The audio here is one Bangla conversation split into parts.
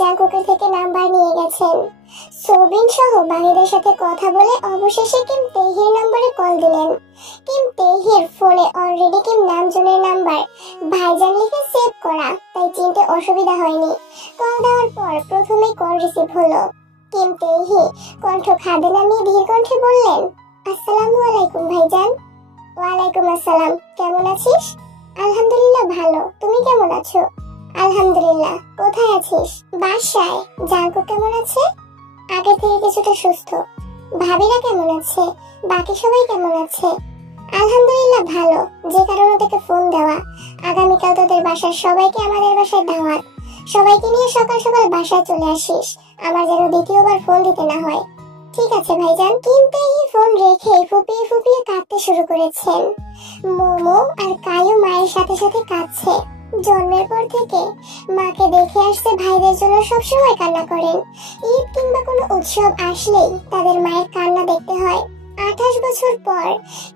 জাঙ্কুকের থেকে নাম্বার নিয়ে গেছেন। সোবিন সহ বাকিদের সাথে কথা বলে অবশেষে কিম তেহির নম্বরে কল দিলেন। কিম তেহির ফোনে অলরেডি কিম নামজনের নাম্বার ভাইজান লিখে সেভ করা, তাই চিনতে অসুবিধা হয়নি। কল দেওয়ার পর প্রথমেই কল রিসিভ হলো। কিম তেহি কণ্ঠ খাদে নামিয়ে ধীর কণ্ঠে বললেন, আসসালামু আলাইকুম ভাইজান। ওয়ালাইকুম আসসালাম, কেমন আছিস? আলহামদুলিল্লাহ ভালো, তুমি কেমন আছো? আলহামদুলিল্লাহ। কোথায় আছিস? বাসায়। জাঙ্কুক কেমন আছে? আগে থেকে কিছুটা সুস্থ। ভাবিরা কেমন আছে? বাকি সবাই কেমন আছে? আলহামদুলিল্লাহ ভালো, যে কারণে তোকে ফোন দেওয়া। আগামীকাল তোদের বাসার সবাইকে আমাদের বাসায় দাওয়াত। সবাইকে নিয়ে সকাল সকাল বাসায় চলে আসিস, আমার যেন দ্বিতীয়বার ফোন দিতে না হয়। ঠিক আছে ভাইজান। কিন্তু এই ফোন রেখে ফুপিয়ে ফুপিয়ে কাঁদতে শুরু করেছেন। মোমো আর কায়ু মায়ের সাথে সাথে কাঁদছে। জন্মের পর থেকে মাকে দেখে আসতে ভাইদের জন্য সবসময় কান্না করেন। ঈদ কিংবা কোনো উৎসব আসলেই তাদের মায়ের কান্না দেখতে হয়। 28 বছর পর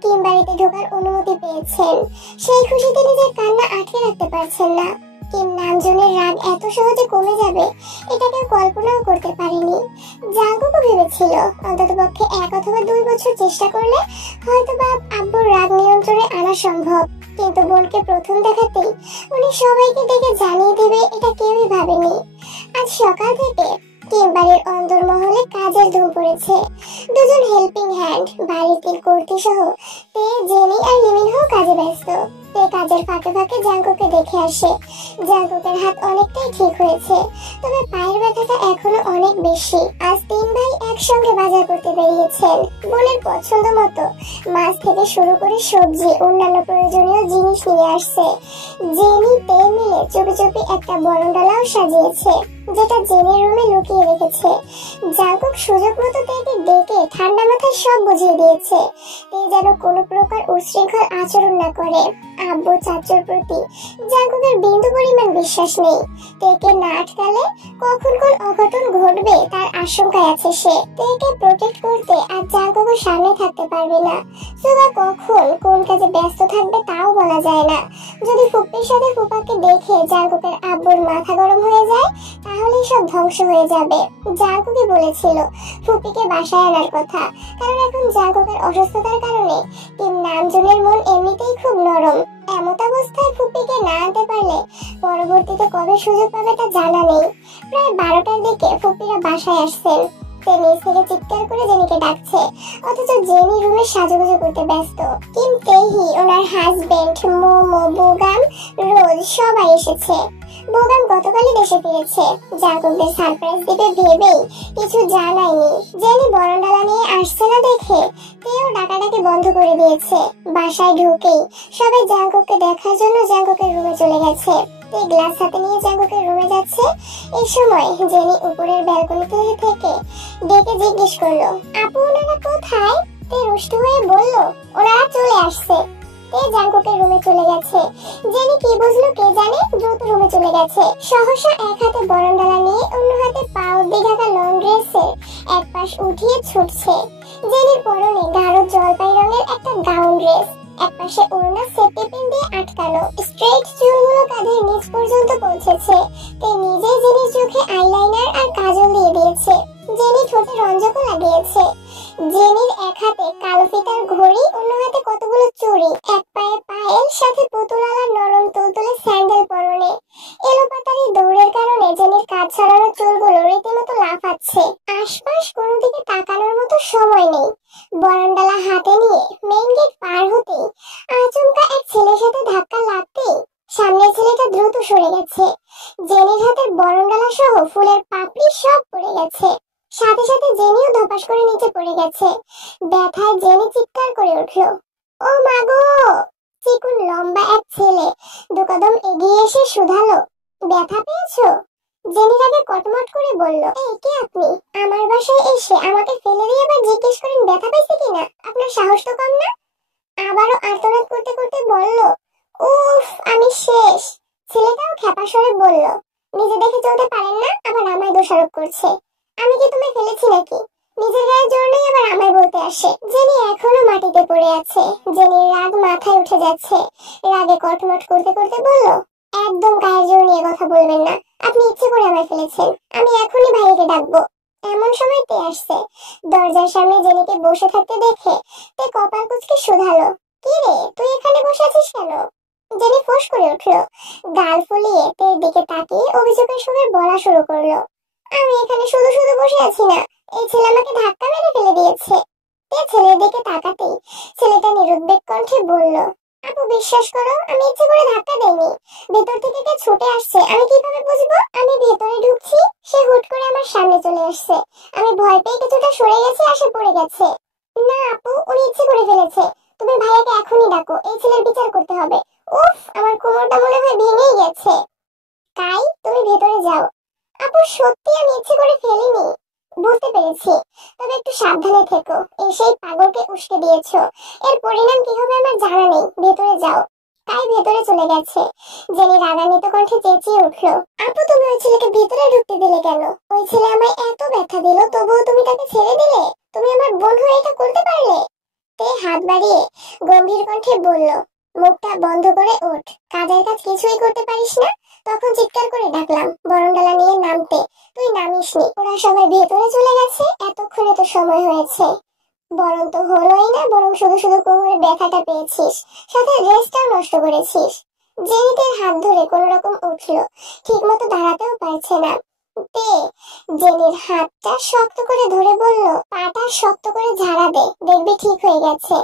কিম বাড়িতে ঢোকার অনুমতি পেয়েছেন। সেই খুশিতে নিজের কান্না আটকে রাখতে পারছেন না। কিম নামজনের রাগ এত সহজে কমে যাবে এটা কেউ কল্পনাও করতে পারেনি। জাঙ্কুকও ভেবেছিল অন্ততপক্ষে 1 অথবা 2 বছর চেষ্টা করলে হয়তো বা আব্বুর রাগ নিয়ন্ত্রণে আনা সম্ভব, কিন্তু বোনকে প্রথম দেখাতেই উনি সবাইকে ডেকে জানিয়ে দেবে এটা কেউই ভাবেনি। আজ সকাল থেকে কিম বাড়ির অন্দরমহলে কাজের ধুম পড়েছে। দুজন হেল্পিং হ্যান্ড, বাড়ির কর্তি সহ তে, জেনি আর লিমিনহো কাজে ব্যস্ত। তে কাজের ফাঁকে ফাঁকে জাঙ্কুককে দেখে আসে। জাঙ্কুকের হাত অনেকটাই ঠিক হয়েছে, তবে পায়ের ব্যথাটা এখনো অনেক বেশি। আজ 3 ভাই একসঙ্গে বাজার করতে বেরিয়েছেন। বোনের পছন্দ মতো মাছ থেকে শুরু করে সবজি, অন্যান্য প্রয়োজনীয় জিনিস নিয়ে আসছে। জেনি তে মিলে চুপি চুপি একটা বরণডালাও সাজিয়েছে, যেটা জেনির রুমে লুকিয়ে রেখেছে। জাঙ্কুক সুযোগ মতো তাকে ডেকে ঠান্ডা মাথায় সব বুঝিয়ে দিয়েছে। তে যেন কোনো প্রকার উচ্ছৃঙ্খল আচরণ না করে। আব্বু চাচুর প্রতি জাঙ্কুকের বিন্দু পরিমাণ বিশ্বাস নেই। তেকে না আটকালে কখন কোন অঘটন ঘটবে তার আশঙ্কায় আছে সে। তেকে প্রোটেক্ট করতে আর জাঙ্কুকের সামনে থাকতে পারবে না। সুগা কখন কোন কাজে ব্যস্ত থাকবে তাও বলা যায় না। যদি ফুপ্পির সাথে ফুপাকে দেখে জাঙ্কুকের আব্বুর মাথা গরম হয়ে যায় তাহলে সব ধ্বংস হয়ে যাবে। জাঙ্কুকই বলেছিল ফুপিকে বাসায় আনার কথা, কারণ এখন জাঙ্কুকের অসুস্থতার কারণে কিম নামজনের মন এমনিতেই খুব নরম। এমত অবস্থায় ফুপিকে না আনতে পারলে পরবর্তীতে কবে সুযোগ পাবে তা জানা নেই। প্রায় 12টার দিকে ফুপিরা বাসায় আসছেন। নিজ থেকে চিৎকার করে জেনিকে ডাকছে, অথচ জেনি রুমে সাজুগুজু করতে ব্যস্ত। কিম তেহি, ওনার হাজবেন্ড, মোমো, বোগাম, রোজ সবাই এসেছে। বোগাম গতকালই দেশে ফিরেছে। জাঙ্কুকদের সারপ্রাইজ দিবে ভেবেই কিছু জানায়নি। জেনি বরণডালা নিয়ে আসছে না দেখে তেও ডাকাডাকি বন্ধ করে দিয়েছে। বাসায় ঢুকেই সবাই জাঙ্কুককে দেখার জন্য জাঙ্কুকের রুমে চলে গেছে। তে গ্লাস হাতে নিয়ে জাঙ্কুকের রুমে যাচ্ছে। এই সময় জেনি উপরের ব্যালকনিতে থেকে ডেকে জিজ্ঞেস করলো, আপু ওনারা কোথায়? তে রুষ্ট হয়ে বলল, ওনারা চলে আসছে। তে জাঙ্কুকের রুমে চলে গেছে। জেনি কি বুঝলো কে জানে, দ্রুত রুমে চলে গেছে। সহসা এক হাতে বরণডালা নিয়ে অন্য হাতে পাও দিয়ে ঢাকা লং ড্রেসের এক পাশ উঠিয়ে ছুটছে। জেনির পরনে গাঢ় জলপাই রঙের একটা গাউন ড্রেস, একপাশে ওড়না সেফটি পিন দিয়ে আটকানো। স্ট্রেট চুলগুলো কাঁধের নিচ পর্যন্ত পৌঁছেছে। তে নিজেই জেনির চোখে আইলাইনার আর কাজল দিয়ে দিয়েছে। জেনি ঠোঁটে রঞ্জকও লাগিয়েছে। জেনির এক হাতে কালো ফিতার ঘড়ি, অন্য হাতে কতগুলো চুড়ি, এক পায়ে পায়েল, সাথে পুতুলালা নরম তুলতুলে স্যান্ডেল পরনে। এলোপাতাড়ি দৌড়ের কারণে জেনির কাঁধ ছড়ানো চুলগুলো রীতিমতো লাফাচ্ছে। আশপাশ কোনো দিকে তাকানোর মতো সময় নেই। বরণডালা হাতে নিয়ে মেইন গেট পার হতেই আচমকা এক ছেলের সাথে ধাক্কা লাগতেই সামনের ছেলেটা দ্রুত সরে গেছে। জেনির হাতের বরণডালা সহ ফুলের পাপড়ি সব পড়ে গেছে। সাথে সাথে জেনিও ধপাস করে নিচে পড়ে গেছে। ব্যথায় জেনি চিৎকার করে উঠল, ও মা গো! চিকুন লম্বা এক ছেলে 2 কদম এগিয়ে এসে শুধালো, ব্যথা পেয়েছো? জেনির আগে কটমট করে বলল, এই কে আপনি? আমার বাসায় এসে আমাকে ফেলে দিয়ে আবার জিজ্ঞেস করেন ব্যথা পাইছে কিনা? আপনার সাহস তো কম না? আবারও আর্তনাদ করতে করতে বলল, উফ আমি শেষ। ছেলেটাও খেপা স্বরে বলল, নিজে দেখে চলতে পারেন না, আবার আমায় দোষারোপ করছে। আমি কি তুমি ফেলেছি নাকি? নিজের গায়ের জোর নেই আবার আমায় বলতে আসে। জেনি এখনো মাটিতে পড়ে আছে। জেনির রাগ মাথায় উঠে যাচ্ছে। রাগে কটমট করতে করতে বলল, একদম গায়ের জোর নিয়ে কথা বলবেন না। আপনি ইচ্ছে করে আমায় ফেলেছেন, আমি এখনই ভাইয়াকে ডাকবো। এমন সময় তে আসছে। দরজার সামনে জেনিকে বসে থাকতে দেখে তে কপাল কুঁচকে শুধালো, কি রে তুই এখানে বসে আছিস কেন? জেনি ফোঁস করে উঠলো। গাল ফুলিয়ে তের দিকে তাকিয়ে অভিযোগের সুরে বলা শুরু করলো, আমি এখানে শুধু শুধু বসে আছি না, এই ছেলে আমাকে ধাক্কা মেরে ফেলে দিয়েছে। তে ছেলের দিকে তাকাতেই ছেলেটা নিরুদ্বেগ কণ্ঠে বলল, আপু বিশ্বাস করো, আমি ইচ্ছে করে ধাক্কা দেইনি। ভেতর থেকে কে ছুটে আসছে আমি কিভাবে বুঝবো? আমি ভেতরে ঢুকছি, সে হুট করে আমার সামনে চলে আসছে। আমি ভয় পেয়ে কিছুটা সরে গেছি, আসে পড়ে গেছে। না আপু, উনি ইচ্ছে করে ফেলেছে। তুমি ভাইয়াকে এখনই ডাকো, এই ছেলের বিচার করতে হবে। উফ, আমার কোমরটা মনে হয় ভেঙেই গেছে। কাই, তুমি ভেতরে যাও। আপু সত্যি আমি ইচ্ছে করে ফেলিনি। বুঝতে পেরেছি, তবে একটু সাবধানে থেকো। এসেই পাগলকে উস্কে দিয়েছো, এর পরিণাম কি হবে আমার জানা নেই। ভেতরে যাও। তাই ভেতরে চলে গেছে। জেনি রাগান্বিত কণ্ঠে চেঁচিয়ে উঠলো, আপু তুমি ওই ছেলেকে ভেতরে ঢুকতে দিলে কেন? ওই ছেলে আমায় এত ব্যথা দিল, তবুও তুমি তাকে ছেড়ে দিলে? তুমি আমার বোন হয়ে এটা করতে পারলে? তে হাত বাড়িয়ে গম্ভীর কণ্ঠে বলল, মুখটা বন্ধ করে ওঠ। কাজের কাজ কিছুই করতে পারিস না? তখন চিৎকার করে ডাকলাম বরণডালা নিয়ে নামতে, তুই নামিসনি। ওরা সবাই ভেতরে চলে গেছে, এতক্ষণে তো সময় হয়েছে। বরং তো হলোই না, বরং শুধু শুধু কোমরে ব্যথাটা পেয়েছিস, সাথে রেস্টটাও নষ্ট করেছিস। জেনিতের হাত ধরে কোন রকম উঠলো, ঠিক মতো দাঁড়াতেও পারছে না। তে জেনির হাতটা শক্ত করে ধরে বলল, পাটা শক্ত করে ঝাড়া দে, দেখবি ঠিক হয়ে গেছে।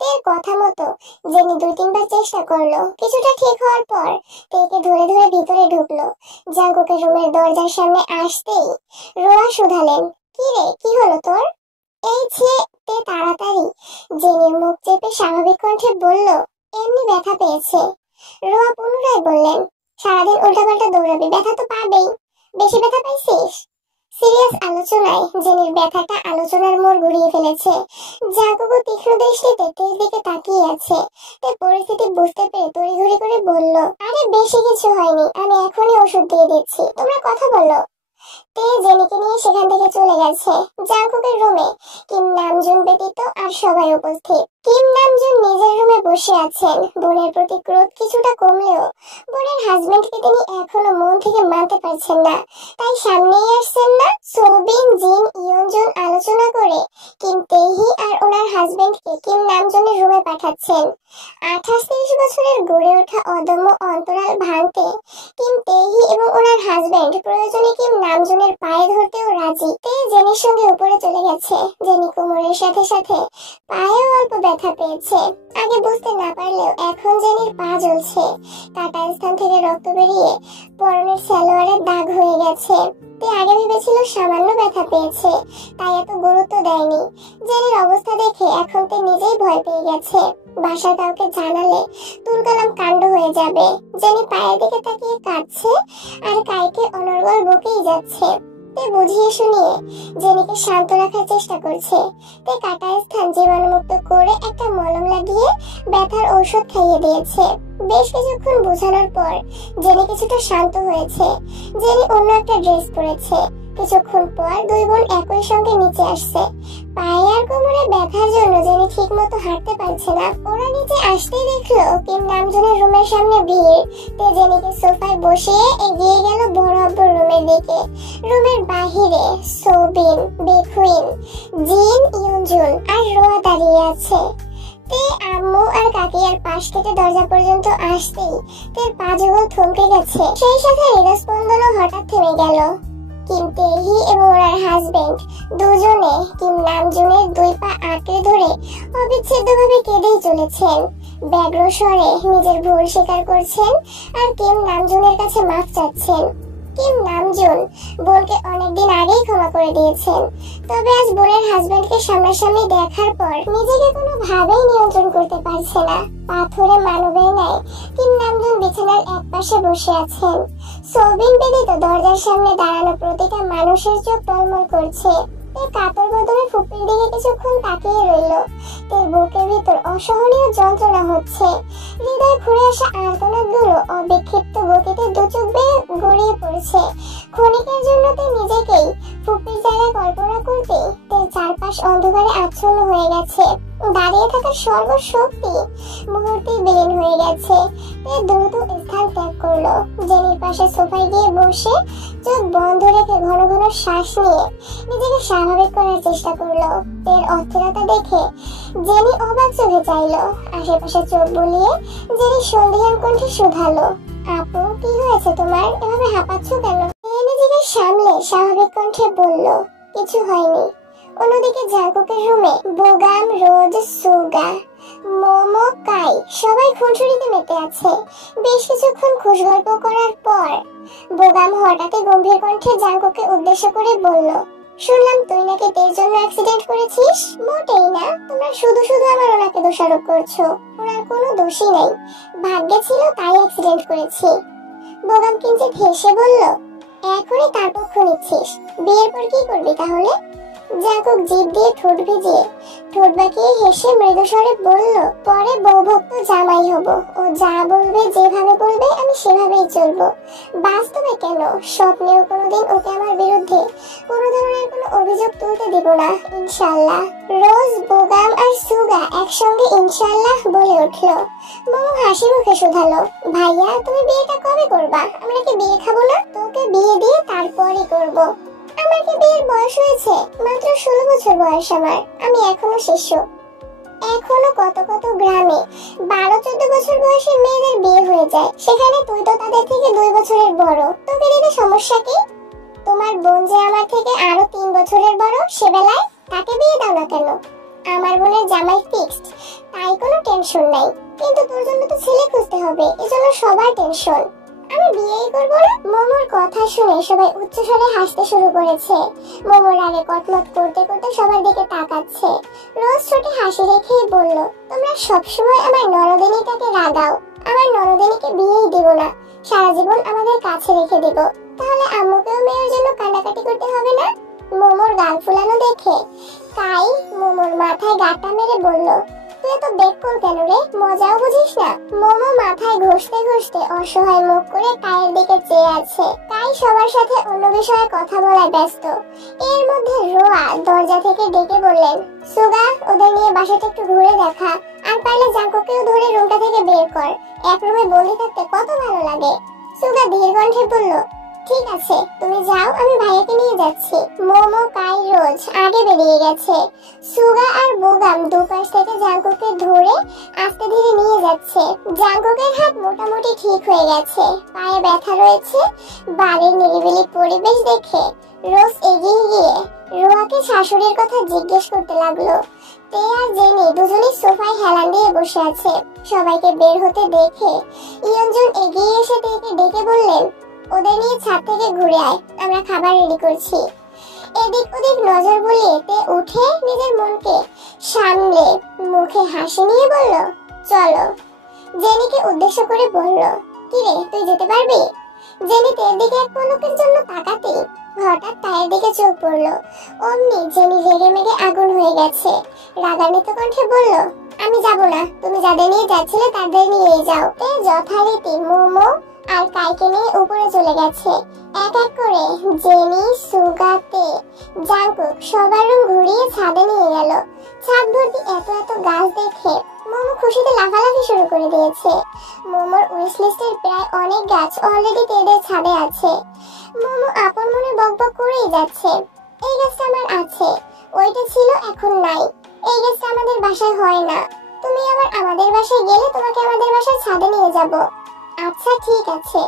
তের কথা মতো জেনি 2-3 বার চেষ্টা করলো। কিছুটা ঠিক হওয়ার পর তেকে ধরে ধরে ভিতরে ঢুকলো। জাঙ্কুকের রুমের দরজার সামনে আসতেই রোয়া শুধালেন, কি রে, কি হলো তোর? এই ছে। তে তাড়াতাড়ি জেনির মুখ চেপে স্বাভাবিক কণ্ঠে বলল, এমনি ব্যথা পেয়েছে। রোয়া পুনরায় বললেন, সারাদিন উল্টাপাল্টা দৌড়াবি, ব্যথা তো পাবেই। বেশি ব্যথা পাইছিস? সিরিয়াস আলোচনায় জেনির ব্যথাটা আলোচনার মোড় ঘুরিয়ে ফেলেছে। জাঙ্কুকও তীক্ষ্ণ দৃষ্টিতে তের দিকে তাকিয়ে আছে। তে পরিস্থিতি বুঝতে পেরে তড়িঘড়ি করে বলল, আরে বেশি কিছু হয়নি, আমি এখনই ওষুধ দিয়ে দিচ্ছি, তোমরা কথা বলো। তে জেনিকে নিয়ে সেখান থেকে চলে গেছে। জাঙ্কুকের রুমে কিম নামজুন ব্যতীত আর সবাই উপস্থিত। কিম নামজুন নিজের রুমে বসে আছেন। বোনের প্রতি ক্রোধ কিছুটা কমলেও বোনের হাজবেন্ডকে তিনি এখনো মন থেকে মানতে পারছেন না, তাই সামনেই আসছেন না। সোবিন, জিন, ইয়নজুন আলোচনা করে কিম তেহি আর ওনার হাজবেন্ডকে কিম নামজুনের রুমে পাঠাচ্ছেন। 28-30 বছরের গড়ে ওঠা অদম্য অন্তরাল ভাঙতে কিম তেহি এবং ওনার হাজবেন্ড প্রয়োজনে কিম নামজুনের পায়ে ধরতেও রাজি। তে জেনির সঙ্গে উপরে চলে গেছে। জেনি কোমরের সাথে সাথে পায়েও অল্প ব্যথা পেয়েছে। আগে বুঝতে না পারলেও এখন জেনির পা জ্বলছে। কাটা স্থান থেকে রক্ত বেরিয়ে পরনের সালোয়ারের দাগ হয়ে গেছে। তে আগে ভেবেছিল সামান্য ব্যথা পেয়েছে, তাই এত গুরুত্ব দেয়নি। জেনির অবস্থা দেখে এখন তে নিজেই ভয় পেয়ে গেছে। বাসার কাউকে জানালে তুলকালাম কাণ্ড হয়ে যাবে। জেনি পায়ের দিকে তাকিয়ে কাঁদছে আর কাইকে অনর্গল বকেই যাচ্ছে। তে বুঝিয়ে শুনিয়ে জেনিকে শান্ত রাখার চেষ্টা করছে। তে কাটা স্থান জীবাণুমুক্ত করে একটা মলম লাগিয়ে ব্যথার ঔষধ খাইয়ে দিয়েছে। বেশ কিছুক্ষণ বোঝানোর পর জেনি কিছুটা শান্ত হয়েছে। জেনি অন্য একটা ড্রেস পরেছে। কিছুক্ষণ পর দুই বোন একই সঙ্গে নিচে আসছে। পায়ে আর কোমরে ব্যথার জন্য জেনি ঠিক মতো হাঁটতে পারছে না। ওরা নিচে আসতেই দেখলো কিম নামজনের রুমের সামনে ভিড়। তে জেনিকে সোফায় বসিয়ে এগিয়ে গেল বড় আব্বুর রুমের দিকে। রুমের বাহিরে সোবিন, বেখুইন, জিন, ইয়নজুন আর রোয়া দাঁড়িয়ে আছে। তে আম্মু আর কাকিয়ার পাশ কেটে দরজা পর্যন্ত আসতেই তের পা যুগল থমকে গেছে। সেই সাথে হৃদস্পন্দনও হঠাৎ থেমে গেল। কিম তেহি এবং ওনার হাজবেন্ড দুজনে কিম নামজুনের 2 পা আঁকড়ে ধরে অবিচ্ছেদ্যভাবে কেঁদেই চলেছেন। ব্যগ্র স্বরে নিজের ভুল স্বীকার করছেন আর কিম নামজুনের কাছে মাফ চাচ্ছেন। কিম নামজুন বোনকে অনেকদিন আগেই ক্ষমা করে দিয়েছেন, তবে আজ বোনের হাজবেন্ডকে সামনাসামনি দেখার পর নিজেকে কোনোভাবেই নিয়ন্ত্রণ করতে পারছে না। পাথরে মানবের ন্যায় কিম নামজুন বিছানার একপাশে বসে আছেন। সোবিন ব্যতীত দরজার সামনে দাঁড়ানো প্রতিটা মানুষের চোখ টলমল করছে। কাতর বদলে ফুপির দিকে কিছুক্ষণ তাকিয়ে রইল। তার বুকের ভিতর অসহনীয় যন্ত্রণা হচ্ছে। হৃদয় ঘুরে আসা আর্তনাদগুলো অবিক্ষিপ্ত গতিতে দু চোখ বেয়ে গড়িয়ে পড়ছে। ক্ষণিকের জন্য তে নিজেকেই ফুপির জায়গায় কল্পনা করতে তার চারপাশ অন্ধকারে আচ্ছন্ন হয়ে গেছে। দাঁড়িয়ে থাকার সর্বশক্তি মুহূর্তেই বিলীন হয়ে গেছে। দ্রুত স্থান ত্যাগ করলো। জেনির পাশে সোফায় গিয়ে বসে চোখ বন্ধ রেখে ঘন ঘন শ্বাস নিয়ে নিজেকে স্বাভাবিক করার চেষ্টা করলো। এর অস্থিরতা দেখে জেনি অবাক চোখে চাইলো। আশেপাশে চোখ বুলিয়ে জেনি সন্দেহান কণ্ঠে শুধালো, আপু কি হয়েছে তোমার, এভাবে হাঁপাচ্ছ কেন? নিজেকে সামলে স্বাভাবিক কণ্ঠে বলল, কিছু হয়নি। অন্যদিকে জাঙ্কুকের রুমে বোগাম, রোজ, সুগা, মোমো, কাই সবাই খুনসুটিতে মেতে আছে। বেশ কিছুক্ষণ খুশ গল্প করার পর বোগাম হঠাৎই গম্ভীর কণ্ঠে জাঙ্কুকে উদ্দেশ্য করে বলল, শুনলাম তুই নাকি তের জন্য অ্যাক্সিডেন্ট করেছিস। মোটেই না, তোমরা শুধু শুধু আমার ওনাকে দোষারোপ করছো। ওনার কোনো দোষই নেই, ভাগ্যে ছিল তাই অ্যাক্সিডেন্ট করেছি। বোগাম কিঞ্চিত হেসে বলল, এখনই তার পক্ষ নিচ্ছিস, বিয়ের পর কি করবি তাহলে? জাঙ্কুক জিভ দিয়ে ঠোঁট ভিজিয়ে ঠোঁট বাঁকিয়ে হেসে মৃদু স্বরে বলল, পরে বউভক্ত জামাই হব। ও যা বলবে, যেভাবে বলবে আমি সেভাবেই চলবো। বাস্তবে কেন, স্বপ্নেও কোনোদিন ওকে আমার বিরুদ্ধে কোনো ধরনের কোনো অভিযোগ তুলতে দিব না, ইনশাআল্লাহ। রোজ, বোগাম আর সুগা একসঙ্গে ইনশাআল্লাহ বলে উঠল। মোমো হাসি মুখে শুধালো, ভাইয়া তুমি বিয়েটা কবে করবা? আমরা কি বিয়ে খাবো না? তোকে বিয়ে দিয়ে তারপরই করবো। আমার কি বিয়ের বয়স হয়েছে? মাত্র 16 বছর বয়স আমার। আমি এখনো শিশু। এখনো কত কত গ্রামে 12-14 বছর বয়সী মেয়েদের বিয়ে হয়ে যায়, সেখানে তুই তো তাদের থেকে 2 বছরের বড়। তোকে দিতে সমস্যা কি? তোমার বোন যে আমার থেকে আরো 3 বছরের বড়, সে বেলায় তাকে বিয়ে দাও না কেন? আমার বোনের জামাই ফিক্সড, তাই কোনো টেনশন নাই। কিন্তু তোর জন্য তো ছেলে খুঁজতে হবে, এজন্য সবার টেনশন। আমি বিয়েই করবো না? মোমোর কথা শুনে সবাই উচ্চস্বরে হাসতে শুরু করেছে। মোমোর আগে কটমট করতে করতে সবার দিকে তাকাচ্ছে। রোজ ছোটে হাসি রেখেই বলল, তোমরা সবসময় আমার নরদিনীটাকে রাগাও। আমার নরদিনীকে বিয়েই দিব না, সারা জীবন আমাদের কাছে রেখে দিব। তাহলে আম্মুকেও মেয়ের জন্য কান্নাকাটি করতে হবে না? মোমোর গাল ফুলানো দেখে কাই মোমোর মাথায় গাঁটা মেরে বলল, তুই এত বেকুল কেন রে, মজাও বুঝিস না? মোমো মাথায় ঘষতে ঘষতে অসহায় মুখ করে কায়ের দিকে চেয়ে আছে। কাই সবার সাথে অন্য বিষয়ে কথা বলায় ব্যস্ত। এর মধ্যে রোয়া দরজা থেকে ডেকে বললেন, সুগা ওদের নিয়ে বাসাটা একটু ঘুরে দেখা, আর পারলে জাঙ্কুকেও ধরে রুমটা থেকে বের কর। এক রুমে বন্দি থাকতে কত ভালো লাগে। সুগা ধীর কণ্ঠে বলল, ঠিক আছে তুমি যাও, আমি ভাইয়াকে নিয়ে যাচ্ছি। মোমো, কাই, রোজ আগে বেরিয়ে গেছে। সুগা আর বোগাম দুপাশ থেকে জাঙ্কুকে ধরে আস্তে ধীরে নিয়ে যাচ্ছে। জাঙ্কুকের হাত মোটামুটি ঠিক হয়ে গেছে, পায়ে ব্যথা রয়েছে। বাড়ির নিরিবিলি পরিবেশ দেখে রোজ এগিয়ে গিয়ে রোয়াকে শাশুড়ির কথা জিজ্ঞেস করতে লাগলো। তে আর জেনি দুজনেই সোফায় হেলান দিয়ে বসে আছে। সবাইকে বের হতে দেখে ইয়ঞ্জন এগিয়ে এসে তেকে ডেকে বললেন, ওদের নিয়ে ছাদ থেকে ঘুরে আয়, আমরা খাবার রেডি করছি। এদিক ওদিক নজর বুলিয়ে তে উঠে নিজের মনকে সামলে মুখে হাসি নিয়ে বলল, চলো। জেনিকে উদ্দেশ্য করে বলল, কিরে তুই যেতে পারবি? জেনি তের দিকে এক পলকের জন্য তাকাতেই হঠাৎ তায়ের দিকে চোখ পড়লো। অমনি জেনি রেগে মেগে আগুন হয়ে গেছে। রাগান্বিত কণ্ঠে বলল, আমি যাব না, তুমি যাদের নিয়ে যাচ্ছিলে তাদের নিয়েই যাও। তে যথারীতি মোমো আর কাইকে নিয়ে উপরে চলে গেছে। এক এক করে জেনি, সুগা, তে, জাঙ্কুক সবার রুম ঘুরিয়ে ছাদে নিয়ে গেল। ছাদ ভর্তি এত এত গাছ দেখে মোমো খুশিতে লাফালাফি শুরু করে দিয়েছে। মোমোর উইশ লিস্টের প্রায় অনেক গাছ অলরেডি তেদের ছাদে আছে। মোমো আপন মনে বকবক করেই যাচ্ছে, এই গাছটা আমার আছে, ওইটা ছিল এখন নাই, এই গাছটা আমাদের বাসায় হয় না, তুমি আবার আমাদের বাসায় গেলে তোমাকে আমাদের বাসায় ছাদে নিয়ে যাব। আচ্ছা ঠিক আছে।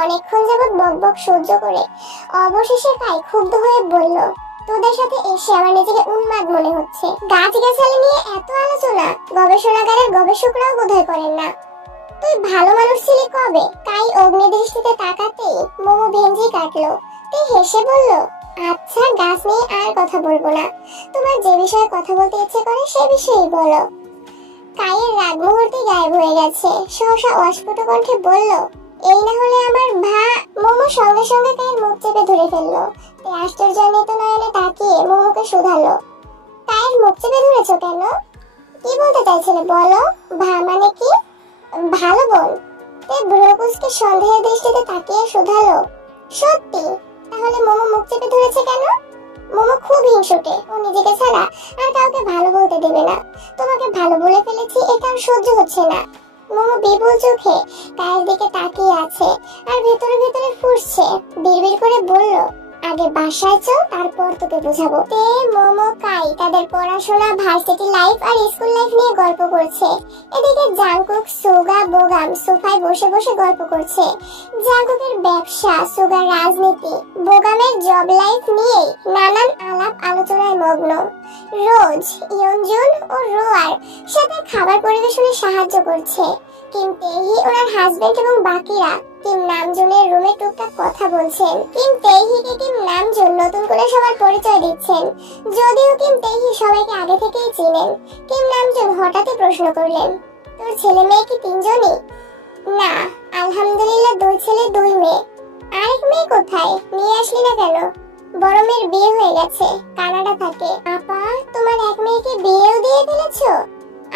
অনেকক্ষণ যাবৎ বকবক সহ্য করে অবশেষে কাই ক্ষুব্ধ হয়ে বলল, তোদের সাথে এসে আমার নিজেকে উন্মাদ মনে হচ্ছে। গাছ গাছালি নিয়ে এত আলোচনা গবেষণাগারের গবেষকরাও বোধহয় করেন না। তুই ভালো মানুষ ছিলি কবে? কাই অগ্নি দৃষ্টিতে তাকাতেই মোমো ভেঞ্জি কাটলো। তুই হেসে বলল, আচ্ছা গাছ নিয়ে আর কথা বলবো না, তোমার যে বিষয়ে কথা বলতে ইচ্ছে করে সে বিষয়েই বলো। কায়ের রাগ মুহূর্তে গায়েব হয়ে গেছে। সহসা অস্ফুট কণ্ঠে বলল, এই না হলে আমার মোমো সঙ্গে সঙ্গে কায়ের মুখ চেপে ধরে ফেললো। তাই আশ্চর্যান্বিত নয়নে তাকিয়ে মোমোকে শুধালো, কায়ের মুখ চেপে ধরেছো কেন? কি বলতে চাইছিলে বলো? মানে কি? ভালো বোন। তাই ব্রুকুসকে সন্দেহের দৃষ্টিতে তাকিয়ে শুধালো, সত্যি? তাহলে মোমো মুখ চেপে ধরেছে কেন? মোমো খুব হিংসুটে, ও নিজেকে ছাড়া আর কাউকে ভালো বলতে দেবে না। তোমাকে ভালো বলে ফেলেছি, এটা আর সহ্য হচ্ছে না। মোমো বিপুল চোখে কায়ের দিকে তাকিয়ে আছে আর ভেতরে ভেতরে ফুঁসছে। বিড়বিড় করে বলল, আগে বাসায় চল, তারপর তোকে বোঝাবো। তে, মোমো, কাই তাদের পড়াশোনা, ভার্সিটি লাইফ আর স্কুল লাইফ নিয়ে গল্প করছে। এদিকে জাংকুক, সুগা, বোগাম সোফায় বসে বসে গল্প করছে। জাংকুকের ব্যবসা, সুগার রাজনীতি, বোগামের জব লাইফ নিয়ে নানান আলাপ আলোচনায় মগ্ন। রোজ ইয়নজুন ও রোয়ার সাথে খাবার পরিবেশনে সাহায্য করছে। কিম তেহি ওনার হাজবেন্ড এবং বাকিরা কিম নামজুনের রুমে টুকটাক কথা বলছেন। কিম তেহিকে কিম নামজুন নতুন করে সবার পরিচয় দিচ্ছেন। যদিও কিম তেহি সবাইকে আগে থেকেই চিনেন। কিম নামজুন হঠাৎই প্রশ্ন করলেন, তোর ছেলে মেয়ে কি তিনজনই? না, আলহামদুলিল্লাহ 2 ছেলে 2 মেয়ে। আরেক মেয়ে কোথায়? নিয়ে আসলি না কেন? বড় মেয়ের বিয়ে হয়ে গেছে, কানাডা থাকে। আপা, তোমার এক মেয়েকে বিয়েও দিয়ে ফেলেছো?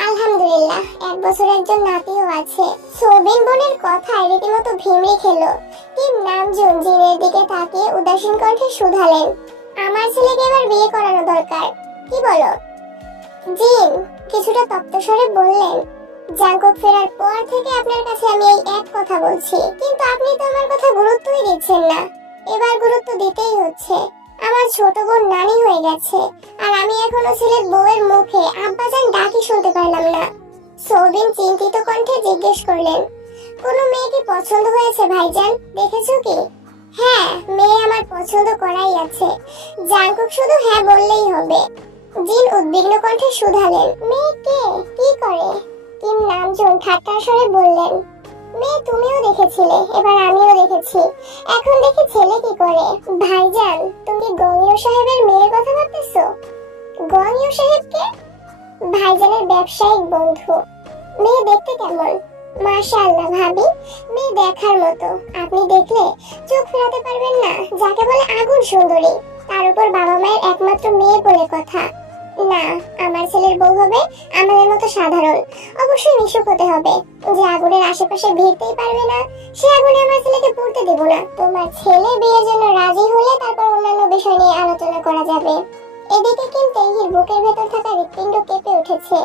আলহামদুলিল্লাহ, 1 বছর একজন নাতিও আছে। সোবিন বোনের কথায় রীতিমতো ভিমড়ে খেলো। কিম নামজুন জিনের দিকে তাকিয়ে উদাসীন কণ্ঠে শুধালেন, আমার ছেলেকে এবার বিয়ে করানো দরকার, কি বলো? জিন কিছুটা তপ্ত স্বরে বললেন, জাংকুক ফেরার পর থেকে আপনার কাছে আমি এই এক কথা বলছি, কিন্তু আপনি তো আমার কথা গুরুত্বই দিচ্ছেন না। এবার গুরুত্ব দিতেই হচ্ছে। আমার ছোট বোন নানি হয়ে গেছে আর আমি এখনো ছেলের বউয়ের মুখে আব্বাজান ডাকি শুনতে পারলাম না। সোবিন চিন্তিত কণ্ঠে জিজ্ঞেস করলেন, কোনো মেয়ে কি পছন্দ হয়েছে ভাইজান? দেখেছো কি? হ্যাঁ, মেয়ে আমার পছন্দ করাই আছে। জাংকুক শুধু হ্যাঁ বললেই হবে। জিন উদ্বিগ্ন কণ্ঠে শুধালেন, মেয়ে কে, কি করে? কিম নামজুন ঠাট্টার স্বরে বললেন, মেয়ে তুমিও দেখেছিলে, এবার আমিও দেখেছি। এখন দেখি ছেলে কি করে। ভাইজান, তুমি গঙ্গীয় সাহেবের মেয়ের কথা ভাবতেছো? গঙ্গীয় সাহেবকে? ভাইজানের ব্যবসায়িক বন্ধু। মেয়ে দেখতে কেমন? মাশাআল্লাহ ভাবি, মেয়ে দেখার মতো। আপনি দেখলে চোখ ফেরাতে পারবেন না। যাকে বলে আগুন সুন্দরী, তার উপর বাবা মায়ের একমাত্র মেয়ে বলে কথা। না, আমার ছেলের বউ হবে আমাদের মতো সাধারণ, অবশ্যই মিশুক হতে হবে। যে আগুনের আশেপাশে ভিড়তেই পারবে না, সে আগুনে আমার ছেলেকে পড়তে দেব না। তোমার ছেলে বিয়ের জন্য রাজি হলে তারপর অন্যান্য বিষয় নিয়ে আলোচনা করা যাবে। এদিকে কিম তেহির বুকের ভেতর থাকা হৃৎপিণ্ড কেঁপে উঠেছে।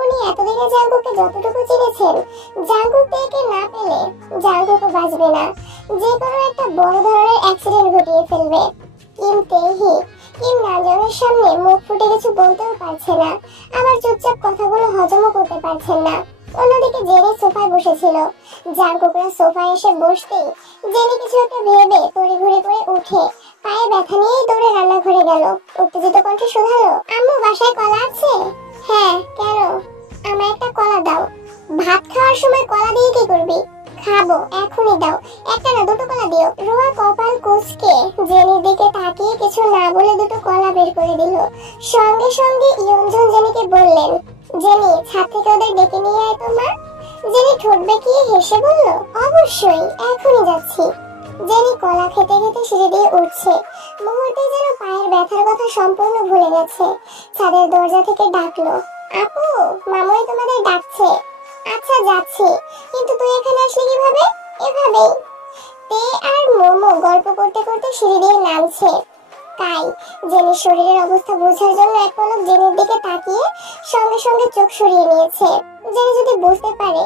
উনি এতদিনে জাংকুককে যতটুকু চিনেছেন, জাংকুক তেকে না পেলে জাংকুকও বাঁচবে না। যে কোনো একটা বড় ধরনের অ্যাক্সিডেন্ট ঘটিয়ে ফেলবে। কিম তেহি কিম নামজুনের সামনে মুখ ফুটে কিছু বলতেও পারছে না, আবার চুপচাপ কথাগুলো হজমও করতে পারছেন না। অন্যদিকে জেনি সোফায় বসেছিল। জাংকুকরা সোফায় এসে বসতেই জেনি কিছু একটা ভেবে তড়িঘড়ি করে উঠে পায়ে ব্যথা নিয়েই দৌড়ে রান্নাঘরে গেল। উত্তেজিত কণ্ঠে শুধালো, আম্মু বাসায় কলা আছে? হ্যাঁ, কেন? আমায় একটা কলা দাও। ভাত খাওয়ার সময় কলা দিয়ে কি করবি? খাবো, এখনই দাও। একটা না, 2টো কলা দিও। রোয়া কপাল কুঁচকে জেনির দিকে তাকিয়ে কিছু না বলে 2টো কলা বের করে দিল। সঙ্গে সঙ্গে ইয়নজুন জেনিকে বললেন, জেনি, ছাদ থেকে ওদের ডেকে নিয়ে আয় তো মা। জেনি ঠোঁট বেঁকিয়ে হেসে বলল, অবশ্যই, এখনই যাচ্ছি। জেনি কলা খেতে খেতে সিঁড়ি দিয়ে উঠছে। মুহূর্তে যেন পায়ের ব্যথার কথা সম্পূর্ণ ভুলে গেছে। ছাদের দরজা থেকে ডাকলো, আপু, মামুই তোমাদের ডাকছে। আচ্ছা, যাচ্ছি, কিন্তু তুই এখানে আসলি কিভাবে? এভাবেই। তে আর মোমো গল্প করতে করতে সিঁড়ি দিয়ে নামছে। কাই জেনির শরীরের অবস্থা বোঝার জন্য এক পলক জেনির দিকে তাকিয়ে সঙ্গে সঙ্গে চোখ সরিয়ে নিয়েছে। জেনি যদি বুঝতে পারে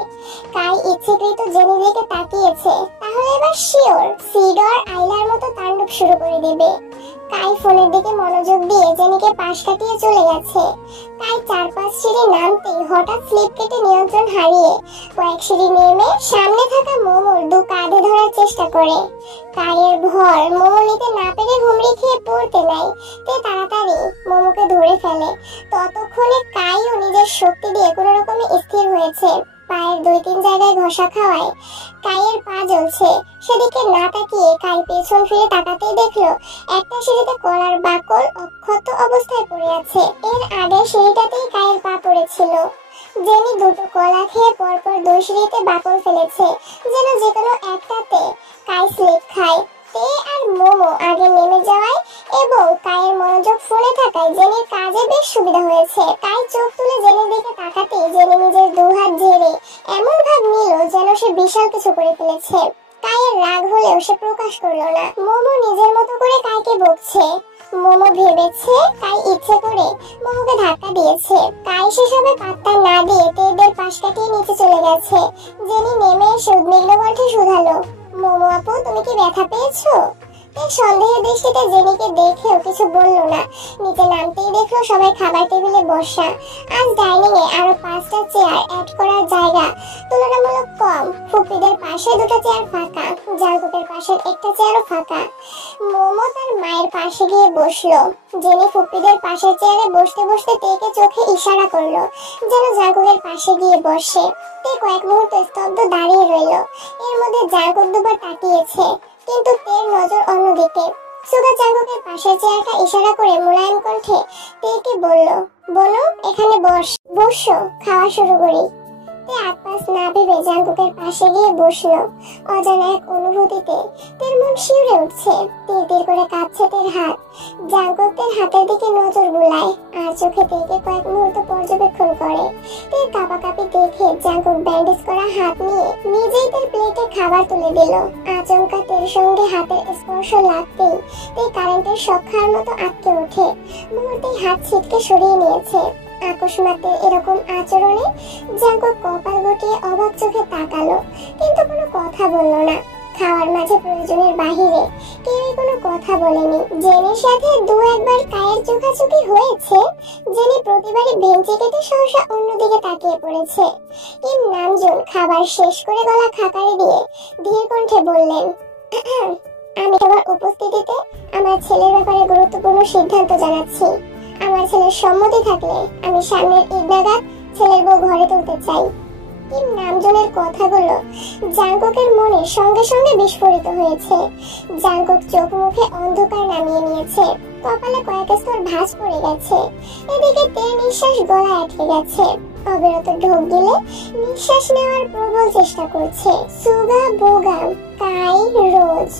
কাই ইচ্ছাকৃত জেনির দিকে তাকিয়েছে, তাহলে এবার শিওর সিডর আইলার মতো তাণ্ডব শুরু করে দেবে। কাই ফোনের দিকে মনোযোগ দিয়ে জেনিকে পাশ কাটিয়ে চলে গেছে। কাই 4-5 সিঁড়ি নামতেই হঠাৎ স্লিপ কেটে নিয়ন্ত্রণ হারিয়ে কয়েক সিঁড়ি নেমে সামনে থাকা মোমোর 2 কাঁধে ধরার চেষ্টা করে। কাইয়ের ভর মোমো নিতে না পেরে হুমড়ি খেয়ে পড়তে নাই। তে তাড়াতাড়ি মোমোকে ধরে ফেলে। ততক্ষণে কাইও নিজের শক্তি দিয়ে কোনো রকমে স্থির হয়েছে। পায়ের 2-3 জায়গায় ঘষা খাওয়ায় কাইয়ের পা জ্বলছে। সেদিকে না তাকিয়ে কাই পেছন ফিরে তাকাতেই দেখলো একটা সিঁড়িতে কলার বাকল অক্ষত অবস্থায় পড়ে আছে। এর আগে সিঁড়িটাতেই কাইয়ের পা পড়েছিল। জেনি 2টো কলা খেয়ে পরপর 2 সিঁড়িতে বাকল ফেলেছে, যেন যে কোনো একটাতে কাই স্লিপ খায়। তে আর মোমো আগে নেমে যাওয়ায় এবং কাইয়ের মনোযোগ ফোনে থাকায় জেনির কাজে বেশ সুবিধা হয়েছে। কাই চোখ তুলে জেনির দিকে তাকাতেই জেনি নিজের 2 হাত ঝেড়ে এমন ভাব নিল যেন সে বিশাল কিছু করে ফেলেছে। কাইয়ের রাগ হলেও সে প্রকাশ করলো না। মোমো নিজের মতো করে কাইকে বকছে। মোমো ভেবেছে তাই ইচ্ছে করে মোমোকে ধাক্কা দিয়েছে। তাই সেসবে পাত্তা না দিয়ে তেদের পাশ কাটিয়ে নিচে চলে গেছে। জেনি নেমে এসে উদ্বিগ্ন কণ্ঠে শুধালো, মোমো আপু তুমি কি ব্যথা পেয়েছো? সন্দেহের দৃষ্টিতে জেনিকে দেখেও কিছু বলল না। নিচে নামতেই দেখলো সবাই খাবার টেবিলে বসা। আজ ডাইনিং এ আরো 5টা চেয়ার অ্যাড করার জায়গা তুলনামূলক কম। ফুপিদের পাশে 2টা চেয়ার ফাঁকা, জাঙ্কুকের পাশের একটা চেয়ারও ফাঁকা। মোমো তার মায়ের পাশে গিয়ে বসলো। জেনি ফুপিদের পাশের চেয়ারে বসতে বসতে তেকে চোখে ইশারা করলো যেন জাঙ্কুকের পাশে গিয়ে বসে। তে কয়েক মুহূর্ত স্তব্ধ দাঁড়িয়ে রইল। এর মধ্যে জাঙ্কুক দুবার তাকিয়েছে, কিন্তু তের নজর অন্যদিকে। সুগা জাঙ্কুকের পাশের চেয়ারটা ইশারা করে মোলায়েম কণ্ঠে তেকে বলল, বলো এখানে বসো, খাওয়া শুরু করি। তে আটপাশ না ভেবে জাঙ্কুকের পাশে গিয়ে বসলো। অজানা এক অনুভূতিতে তের মন শিউরে উঠছে। তীর তীর করে কাঁপছে তের হাত। জাঙ্কুক তের হাতের দিকে নজর বুলায় আর চোখে তেকে কয়েক মুহূর্ত পর্যবেক্ষণ করে। তের কাঁপাকাঁপি দেখে জাঙ্কুক ব্যান্ডেজ করা হাত নিয়ে নিজেই তের প্লেটে খাবার তুলে দিল। আচমকা তের সঙ্গে হাতের স্পর্শ লাগতেই তে কারেন্টের শক খাওয়ার মতো আটকে ওঠে। মুহূর্তেই হাত ছিটকে সরিয়ে নিয়েছে। আকস্মাতে এরকম আচরণে জাঙ্কুক কপাল গুটিয়ে অবাক চোখে তাকালো, কিন্তু কোনো কথা বলল না। খাওয়ার মাঝে প্রয়োজনের বাহিরে কেউই কোনো কথা বলেনি। জেনির সাথে 2-1 বার কায়ের চোখাচোখি হয়েছে। জেনি প্রতিবারই বেঞ্চে কেটে সহসা অন্যদিকে তাকিয়ে পড়েছে। কিম নামজুন খাবার শেষ করে গলা খাকারি দিয়ে ধীর কণ্ঠে বললেন, আমি তোমার উপস্থিতিতে আমার ছেলের ব্যাপারে গুরুত্বপূর্ণ সিদ্ধান্ত জানাচ্ছি। আমার ছেলের সম্মতি থাকলে আমি সামনের ঈদ নাগাদ ছেলের বউ ঘরে তুলতে চাই। কিম নামজনের কথাগুলো জাঙ্কুকের মনে সঙ্গে সঙ্গে বিস্ফোরিত হয়েছে। জাঙ্কুক চোখ মুখে অন্ধকার নামিয়ে নিয়েছে, কপালে কয়েক স্তর ভাঁজ পড়ে গেছে। এদিকে তের নিঃশ্বাস গলায় আটকে গেছে। অবিরত ঢোক গিলে নিঃশ্বাস নেওয়ার প্রবল চেষ্টা করছে। সুগা, বোগাম, কাই, রোজ,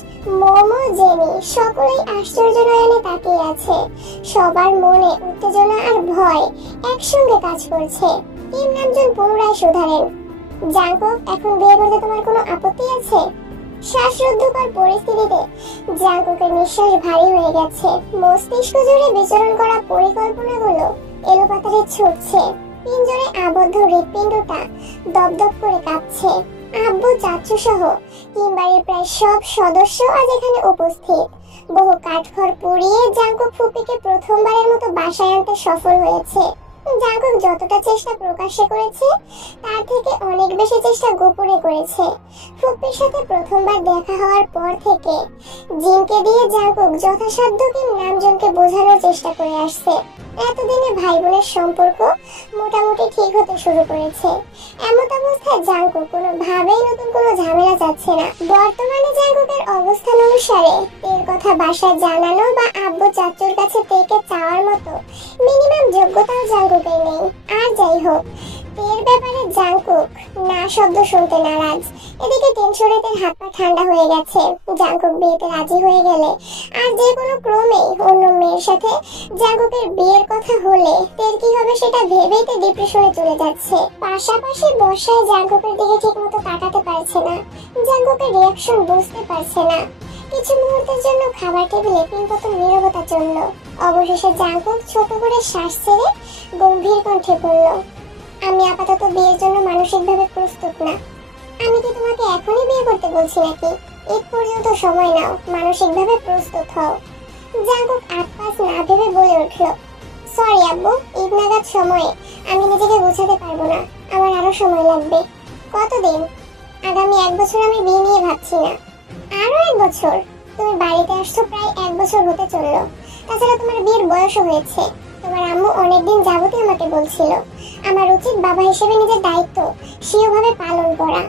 মোমো, জেনি সকলেই আশ্চর্য নয়নে তাকিয়ে আছে। সবার মনে উত্তেজনা আর ভয় একসঙ্গে কাজ করছে। কিম নামজুন পুনরায় শুধালেন, জাঙ্কুক এখন বিয়ে করতে তোমার কোনো আপত্তি আছে? শ্বাসরুদ্ধকর পরিস্থিতিতে জাঙ্কুকের নিঃশ্বাস ভারী হয়ে গেছে। মস্তিষ্ক জুড়ে বিচরণ করা পরিকল্পনাগুলো এলোপাতাড়ি ছুটছে। পিঞ্জরে আবদ্ধ হৃৎপিণ্ডটা দপদপ করে কাঁপছে। আব্বু, চাচু সহ কিমবাড়ির প্রায় সব সদস্য আজ এখানে উপস্থিত। বহু কাঠখড় পুড়িয়ে জাঙ্কুক ফুপিকে প্রথমবারের মতো বাসায় আনতে সফল হয়েছে। জাঙ্কুক যতটা চেষ্টা প্রকাশ্যে করেছে তার থেকে অনেক বেশি চেষ্টা গোপনে করেছে। ফুপির সাথে প্রথমবার দেখা হওয়ার পর থেকে জিনকে দিয়ে জাঙ্কুক যথাসাধ্য কিম নামজনকে বোঝানোর চেষ্টা করে আসছে। এতদিনে ভাই বোনের সম্পর্ক মোটামুটি ঠিক হতে শুরু করেছে। এমত অবস্থায় জাঙ্কুক কোনোভাবেই নতুন কোনো ঝামেলা চাচ্ছে না। বর্তমানে জাঙ্কুকের অবস্থান অনুসারে এর কথা বাসায় জানানো বা আব্বু চাচুর কাছে তেকে চাওয়ার মতো মিনিমাম যোগ্যতাও জাঙ্কুকের নেই। আর যাই হোক, এর ব্যাপারে জাঙ্কুক না শব্দ শুনতে নারাজ। এদিকে টেনশনে তের হাত পা ঠান্ডা হয়ে গেছে। জাঙ্কুক বিয়েতে রাজি হয়ে গেলে আর যে কোনো ক্রমেই অন্য মেয়ের সাথে জাঙ্কুকের বিয়ের কথা হলে তের কি হবে সেটা ভেবেই তে ডিপ্রেশনে চলে যাচ্ছে। পাশাপাশি বসায় জাঙ্কুকের দিকে ঠিক মতো তাকাতে পারছে না, জাঙ্কুকের রিয়াকশন বুঝতে পারছে না। কিছু মুহূর্তের জন্য খাবার টেবিলে পিনপতন নীরবতা চলল। অবশেষে জাঙ্কুক ছোট করে শ্বাস ছেড়ে গম্ভীর কণ্ঠে বলল, আমি আপাতত বিয়ের জন্য মানসিকভাবে প্রস্তুত না। আমি কি তোমাকে এখনই বিয়ে করতে বলছি নাকি? ঈদ পর্যন্ত সময় নাও, মানসিকভাবে প্রস্তুত হও। জাঙ্কুক আটপাশ না ভেবে বলে উঠল, সরি আব্বু, ঈদ নাগাদ সময়ে আমি নিজেকে গোছাতে পারবো না, আমার আরো সময় লাগবে। কতদিন? আগামী 1 বছর আমি বিয়ে নিয়ে ভাবছি না। আরো 1 বছর? তুমি বাড়িতে আসছো প্রায় 1 বছর হতে চললো। তাছাড়া তোমার বিয়ের বয়সও হয়েছে। তোমার আম্মু অনেকদিন যাবতই আমাকে বলছিল আমার উচিত বাবা হিসেবে নিজের দায়িত্ব স্বীয়ভাবে পালন করা।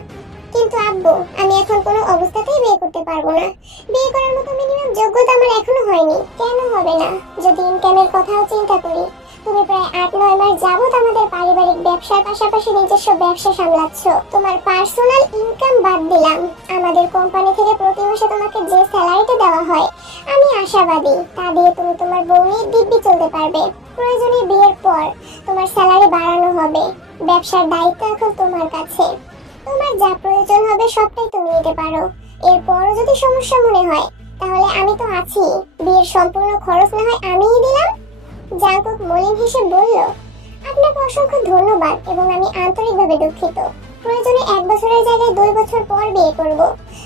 কিন্তু আব্বু, আমি এখন কোনো অবস্থাতেই বিয়ে করতে পারবো না। বিয়ে করার মতো মিনিমাম যোগ্যতা আমার এখনো হয়নি। কেন হবে না? যদি ইনকামের কথাও চিন্তা করি, তুমি প্রায় 8-9 মাস যাবত আমাদের পারিবারিক ব্যবসার পাশাপাশি নিজস্ব ব্যবসা সামলাচ্ছ। তোমার পার্সোনাল ইনকাম বাদ দিলাম, আমাদের কোম্পানি থেকে প্রতি মাসে তোমাকে যে স্যালারিটা দেওয়া হয়, আমি আশাবাদী তা দিয়ে তুমি তোমার বউ নিয়ে দিব্যি চলতে পারবে। প্রয়োজনে বিয়ের পর তোমার স্যালারি বাড়ানো হবে। ব্যবসার দায়িত্ব এখন তোমার কাছে। তোমার যা প্রয়োজন হবে সবটাই তুমি নিতে পারো। এরপরও যদি সমস্যা মনে হয় তাহলে আমি তো আছি, বিয়ের সম্পূর্ণ খরচ না হয় আমিই দিলাম। জাঙ্কুক মলিন হেসে বলল, আপনাকে অসংখ্য ধন্যবাদ এবং আমি আন্তরিকভাবে দুঃখিত। প্রয়োজনে 1 বছরের জায়গায় 2 বছর পর বিয়ে করব,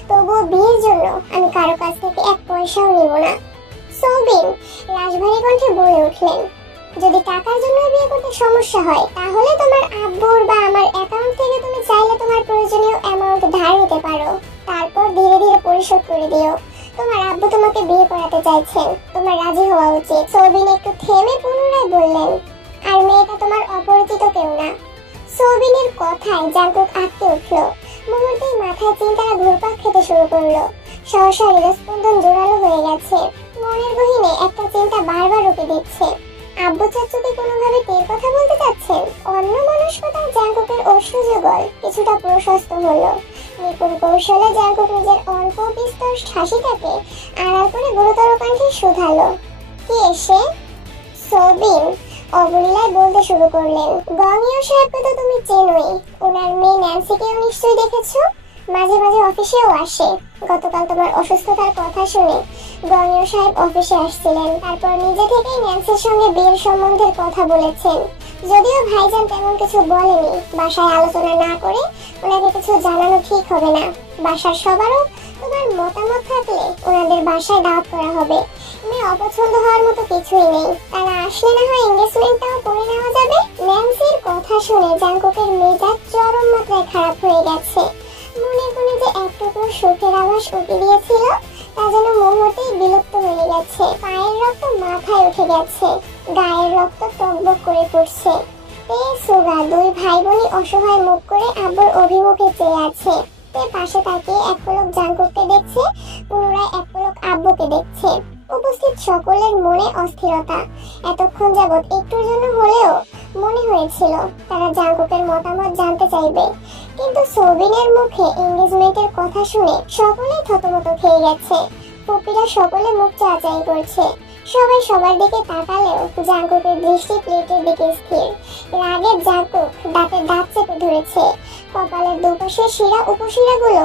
তবুও বিয়ের জন্য আমি কারো কাছ থেকে 1 পয়সাও নিব না। সোবিন রাশভারী কণ্ঠে বলে উঠলেন, যদি টাকার জন্য বিয়ে করতে সমস্যা হয় তাহলে তোমার আব্বুর বা আমার অ্যাকাউন্ট থেকে তুমি চাইলে তোমার প্রয়োজনীয় অ্যামাউন্ট ধার নিতে পারো, তারপর ধীরে ধীরে পরিশোধ করে দিও। তোমার আব্বু তোমাকে বিয়ে করাতে চাইছেন, তোমার রাজি হওয়া উচিত। সোবিন একটু থেমে পুনরায় বললেন, আর মেয়েটা তোমার অপরিচিত কেউ না। সোবিনের কথায় জাঙ্কুক আটকে উঠল। মুহূর্তেই মাথায় চিন্তারা ঘুরপাক খেতে শুরু করলো। সহসা হৃদস্পন্দন জোরালো হয়ে গেছে। মনের গহীনে একটা চিন্তা বারবার উঠে দিচ্ছে। আব্বু চাচুকে কোনোভাবে তের কথা বলতে চাচ্ছেন। অন্য মনস্কতার জাঙ্কুকের অশ্রু যুগল কিছুটা প্রশস্ত হলো। নিপুণ কৌশলে জাঙ্কুক নিজের অল্প বিস্তর হাসিটাকে আড়াল করে গুরুতর কণ্ঠে শুধালো, কে এসে? সোবিন অবলীলায় বলতে শুরু করলেন, গংইও সাহেবকে তো তুমি চেনোই, ওনার মেয়ে ন্যান্সিকেও নিশ্চয়ই দেখেছো, মাঝে মাঝে অফিসেও আসে। গতকাল তোমার অসুস্থতার কথা শুনে গংইও সাহেব অফিসে আসছিলেন, তারপর নিজে থেকেই ন্যান্সির সঙ্গে বিয়ের সম্বন্ধের কথা বলেছেন। যদিও ভাইজান তেমন কিছু বলেনি, বাসায় আলোচনা না করে ওনাকে কিছু জানানো ঠিক হবে না। বাসার সবারও তোমার মতামত থাকলে ওনাদের বাসায় দাওয়াত করা হবে। মেয়ে অপছন্দ হওয়ার মতো কিছুই নেই, তারা আসলে না হয় এনগেজমেন্টটাও করে নেওয়া যাবে। ন্যান্সির কথা শুনে জাঙ্কুকের মেজাজ চরম মাত্রায় খারাপ হয়ে গেছে। মনে মনে যে একটুকু সুখের আভাস উঠে দিয়েছিল তা যেন মুহূর্তেই বিলুপ্ত হয়ে গেছে। পায়ের রক্ত মাথায় উঠে গেছে, গায়ের রক্ত টকবক করে পড়ছে। সুগা দুই ভাই বোনই অসহায় মুখ করে আব্বুর অভিমুখে চেয়ে আছে। পাশে তাকিয়ে এক পলক জাঙ্কুককে দেখছে, পুনরায় এক পলক আব্বুকে দেখছে। উপস্থিত সকলের মনে অস্থিরতা। এতক্ষণ যাবৎ একটুর জন্য হলেও মনে হয়েছিল তারা জাঙ্কুকের মতামত জানতে চাইবে, কিন্তু সোবিনের মুখে এনগেজমেন্টের কথা শুনে সকলেই থতমত খেয়ে গেছে। পুপিরা সকলে মুখ চাচাই করছে। সবাই সবার দিকে তাকালেও জাঙ্কুকের দৃষ্টি প্লেটের দিকে স্থির। রাগে জাঙ্কুক দাঁতের দাঁত চেপে ধরেছে। কপালের দুপাশের শিরা উপশিরাগুলো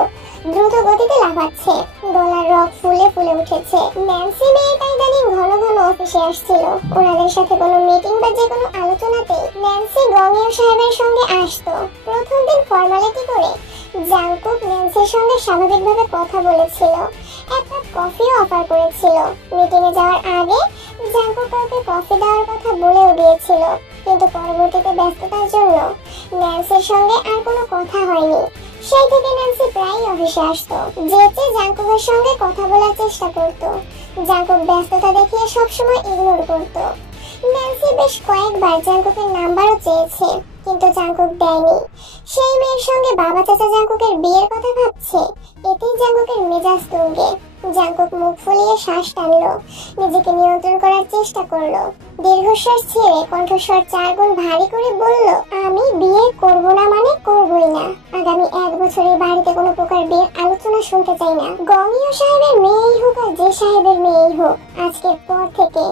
দ্রুত গতিতে লাফাচ্ছে, গলার রগ ফুলে ফুলে উঠেছে। ন্যান্সি মেয়েটা ইদানিং ঘন ঘন অফিসে আসছিল। ওনাদের সাথে কোনো মিটিং বা যে কোনো আলোচনাতে ন্যান্সি গংইও সাহেবের সঙ্গে আসতো। প্রথম দিন ফর্মালিটি করে জাঙ্কুক ন্যান্সির সঙ্গে স্বাভাবিকভাবে কথা বলেছিল, এক কাপ কফিও অফার করেছিল। মিটিং এ যাওয়ার আগে জাঙ্কুক কাউকে কফি দেওয়ার কথা বলেও দিয়েছিল, কিন্তু পরবর্তীতে ব্যস্ততার জন্য ন্যান্সির সঙ্গে আর কোনো কথা হয়নি। সেই থেকে ন্যান্সি প্রায়ই অফিসে আসতো, যেতে জাঙ্কুকের সঙ্গে কথা বলার চেষ্টা করত। জাঙ্কুক ব্যস্ততা দেখিয়ে সবসময় ইগনোর করত। ন্যান্সি বেশ কয়েকবার জাঙ্কুকের নাম্বারও চেয়েছে, কিন্তু জাঙ্কুক দেয়নি। সেই মেয়ের সঙ্গে বাবা চাচা জাঙ্কুকের বিয়ের কথা ভাবছে, এতেই জাঙ্কুকের মেজাজ তুঙ্গে। জাঙ্কুক মুখ ফুলিয়ে শ্বাস টানলো, নিজেকে নিয়ন্ত্রণ করার চেষ্টা করলো। দীর্ঘশ্বাস ছেড়ে কণ্ঠস্বর 4 গুণ ভারী করে বলল, আমি বিয়ে করব না মানে করবই না। আগামী 1 বছরের বাড়িতে কোনো প্রকার বিয়ের আলোচনা শুনতে চাই না। গংইও সাহেবের মেয়েই হোক আর যে সাহেবের মেয়েই হোক, আজকের পর থেকে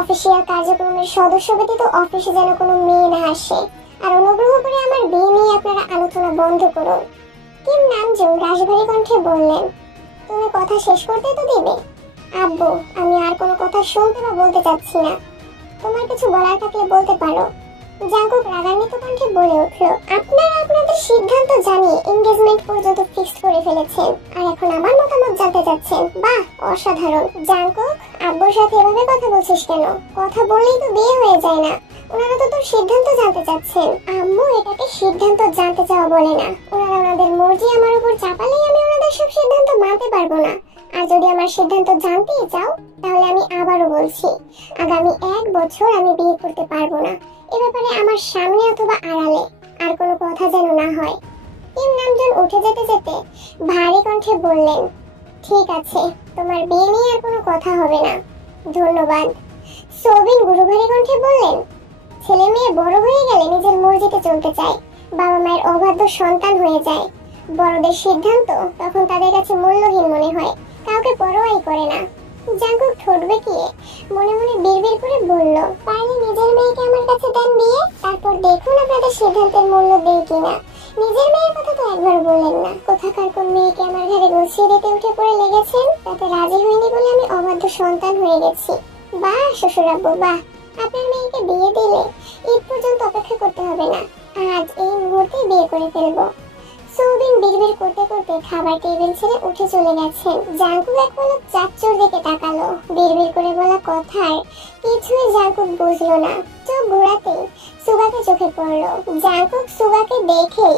অফিসিয়াল কার্যক্রমের সদস্য ব্যতীত অফিসে যেন কোনো মেয়ে না আসে। আর অনুগ্রহ করে আমার বিয়ে নিয়ে আপনারা আলোচনা বন্ধ করুন। কিম নামজুং রাশভারী কণ্ঠে বললেন, তুমি কথা শেষ করতে তো দিবে? আব্বু, আমি আর কোনো কথা শুনতে বা বলতে চাচ্ছি না। তোমার কিছু বলার থাকলে বলতে পারো। জাঙ্কুক রাগান্বিত কণ্ঠে বলে উঠল, আপনারা আপনাদের সিদ্ধান্ত জানিয়ে এনগেজমেন্ট পর্যন্ত ফিক্সড করে ফেলেছেন, আর এখন আমার মতামত জানতে চাচ্ছেন? বাহ, অসাধারণ। জাঙ্কুক, আব্বুর সাথে এভাবে কথা বলছিস কেন? কথা বললেই তো বিয়ে হয়ে যায় না। ওনারা তো তোর সিদ্ধান্ত জানতে চাচ্ছেন। আম্মু, এটাকে সিদ্ধান্ত জানতে চাওয়া বলে না। ওনারা ওনাদের মর্জি আমার উপর চাপালেই আমি ওনাদের সব সিদ্ধান্ত মানতে পারবো না। আর যদি আমার সিদ্ধান্ত জানতেই চাও, তাহলে আমি আবারও বলছি, আগামী 1 বছর আমি বিয়ে করতে পারবো না। এ ব্যাপারে আমার সামনে অথবা আড়ালে আর কোনো কথা যেন না হয়। কিম নামজুন উঠে যেতে যেতে ভারী কণ্ঠে বললেন, ঠিক আছে, তোমার বিয়ে নিয়ে আর কোনো কথা হবে না, ধন্যবাদ। সোবিন গুরুভারী কণ্ঠে বললেন, ছেলে মেয়ে বড় হয়ে গেলে নিজের মর্জিতে চলতে চায়, বাবা মায়ের অবাধ্য সন্তান হয়ে যায়। বড়দের সিদ্ধান্ত তখন তাদের কাছে মূল্যহীন মনে হয়, কাউকে পরোয়াই করে না। জাঙ্কুক ঠোঁট বেঁকিয়ে মনে মনে বিড়বিড় করে বলল, পারলে নিজের মেয়েকে আমার কাছে দেন বিয়ে, তারপর দেখুন আপনাদের সিদ্ধান্তের মূল্য দেয় কিনা। নিজের মেয়ের কথা তো একবার বললেন না, কোথাকার কোন মেয়েকে আমার ঘরে গুছিয়ে দিতে উঠে পড়ে লেগেছেন, তাতে রাজি হয়নি বলে আমি অবাধ্য সন্তান হয়ে গেছি। বাহ শ্বশুর আব্বু বাহ, আপনার মেয়েকে বিয়ে দিলে ঈদ পর্যন্ত অপেক্ষা করতে হবে না, আজ এই মুহূর্তে বিয়ে করে ফেলবো। সৌবিন বিড়বিড় করতে করতে খাবার টেবিল ছেড়ে উঠে চলে গেছেন। জাঙ্কুক এক পলক চাচ্চুর দিকে তাকালো। বিড়বিড় করে বলা কথার কিছুই জাঙ্কুক বুঝলো না। চোখ ঘোরাতেই সুগাকে চোখে পড়লো। জাঙ্কুক সুগাকে দেখেই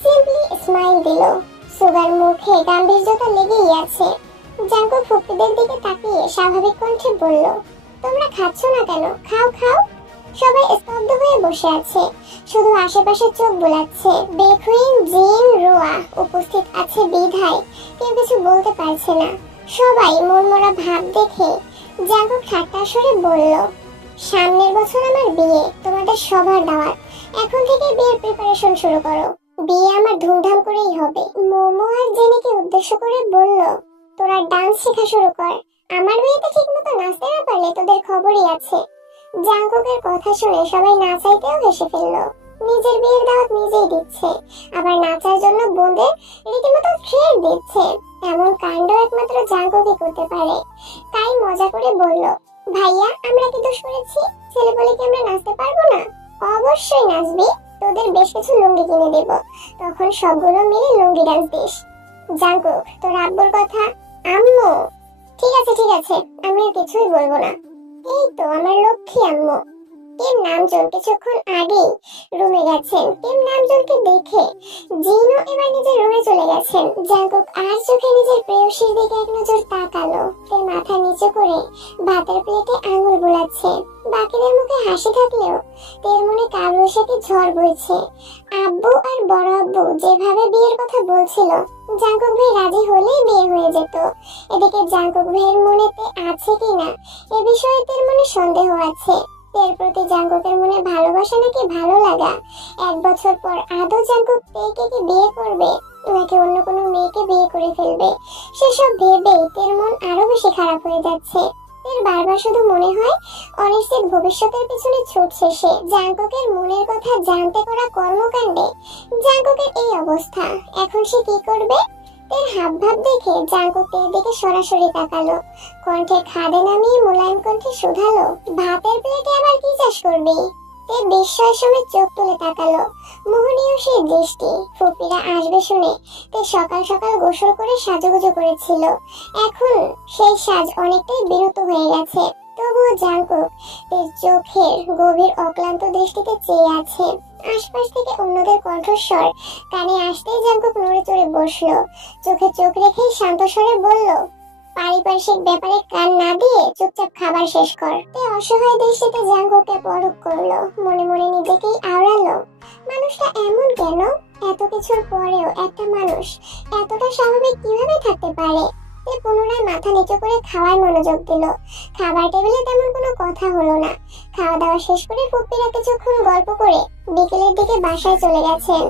সিম্পলি স্মাইল দিল। সুগার মুখে গাম্ভীর্যতা লেগেই আছে। জাঙ্কুক ফুপিদের দিকে তাকিয়ে স্বাভাবিক কণ্ঠে বলল, তোমরা খাচ্ছ না কেন? খাও খাও। সবাই স্তব্ধ হয়ে বসে আছে, শুধু আশেপাশে চোখ বোলাচ্ছে। বেকুইন জিন রোয়া উপস্থিত আছে বিধায় কেউ কিছু বলতে পারছে না। সবাই মনমরা ভাব দেখে জাঙ্কুক ঠাট্টা স্বরে বলল, সামনের বছর আমার বিয়ে, তোমাদের সবার দাওয়াত। এখন থেকে বিয়ের প্রিপারেশন শুরু করো। বিয়ে আমার ধুমধাম করেই হবে। মোমো আর জেনিকে উদ্দেশ্য করে বলল, তোরা ডান্স শেখা শুরু কর। আমার বিয়েতে ঠিকমতো নাচতে না পারলে তোদের খবরই আছে। জাঙ্কুকের কথা শুনে সবাই নাচাইতেও হেসে ফেলল। নিজের বিয়ের দাওয়াত নিজেই দিচ্ছে, আবার নাচার জন্য বোনদের রীতিমতো থ্রেট দিচ্ছে। এমন কাণ্ড একমাত্র জাঙ্কুকই করতে পারে। তাই মজা করে বলল, ভাইয়া আমরা কি দোষ করেছি? ছেলে বলে কি আমরা নাচতে পারবো না? অবশ্যই নাচবি, তোদের বেশ কিছু লুঙ্গি কিনে দেব, তখন সবগুলো মিলে লুঙ্গি ডান্স দিস। জাঙ্কুক তোর আব্বুর কথা। আম্মু ঠিক আছে ঠিক আছে, আমি আর কিছুই বলবো না। এই তো আমার লক্ষ্মী আম্মু। টিম নামজন কিছুক্ষণ আগেই রুমে গেছেন। টিম নামজনকে দেখে জিনও এবার নিজের রুমে চলে গেছেন। জাঙ্কুক আর চোখে নিজের প্রেয়সীর দিকে এক নজর তাকালো। তার মাথা নিচু করে ভাতের প্লেটে আঙুল বোলাচ্ছে। বাকিদের মুখে হাসি থাকলেও তের মনে কারোর সাথে ঝড় বইছে। আব্বু আর বড় আব্বু যেভাবে বিয়ের কথা বলছিল, জাঙ্কুক ভাই রাজি হলেই বিয়ে হয়ে যেত। এদিকে জাঙ্কুক ভাইয়ের মনেতে আছে কিনা এ বিষয়ে তের মনে সন্দেহ আছে। তের প্রতি জাঙ্কুকের মনে ভালোবাসা নাকি ভালো লাগা। 1 বছর পর আদৌ জাঙ্কুক তেকে কি বিয়ে করবে নাকি অন্য কোনো মেয়েকে বিয়ে করে ফেলবে, সেসব ভেবেই তের মন আরো বেশি খারাপ হয়ে যাচ্ছে। তের বারবার শুধু মনে হয় অনিশ্চিত ভবিষ্যতের পিছনে ছুটছে সে। জাঙ্কুকের মনের কথা জানতে করা কর্মকাণ্ডে জাঙ্কুকের এই অবস্থা। এখন সে কি করবে? তের হাবভাব দেখে জাঙ্কুক তের দিকে সরাসরি তাকালো। কণ্ঠে খাদে নামিয়ে মোলায়েম কণ্ঠে শুধালো, ভাতের প্লেটে আবার কি চাষ করবি? তের বিস্ময়ের সময় চোখ তুলে তাকালো। মোহনীয় সেই দৃষ্টি। ফুপিরা আসবে শুনে তে সকাল সকাল গোসল করে সাজুগুজু করেছিল। এখন সেই সাজ অনেকটাই বিরত হয়ে গেছে। তবুও জাঙ্কুক তের চোখের গভীর অক্লান্ত দৃষ্টিতে চেয়ে আছে। আশপাশ থেকে অন্যদের কণ্ঠস্বর কানে আসতেই জাঙ্কুক নড়ে চড়ে বসলো। চোখে চোখ রেখেই শান্ত স্বরে বলল, পারিপার্শ্বিক ব্যাপারে কান না দিয়ে চুপচাপ খাবার শেষ কর। তে অসহায় দৃষ্টিতে জাঙ্কুককে পরখ করলো। মনে মনে নিজেকেই আওড়ালো, মানুষটা এমন কেন? এত কিছুর পরেও একটা মানুষ এতটা স্বাভাবিক কিভাবে থাকতে পারে? তে পুনরায় মাথা নিচু করে খাওয়ায় মনোযোগ দিল। খাবার টেবিলে তেমন কোনো কথা হলো না। খাওয়া দাওয়া শেষ করে ফুপ্পিরা কিছুক্ষণ গল্প করে বিকেলের দিকে বাসায় চলে গেছেন।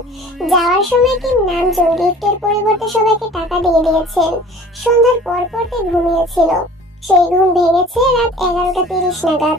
যাওয়ার সময় কি নামজন গিফটের পরিবর্তে সবাইকে টাকা দিয়ে দিয়েছেন। সন্ধ্যার পর পরতে ঘুমিয়েছিল। সেই ঘুম ভেঙেছে রাত 11টা 30 নাগাদ।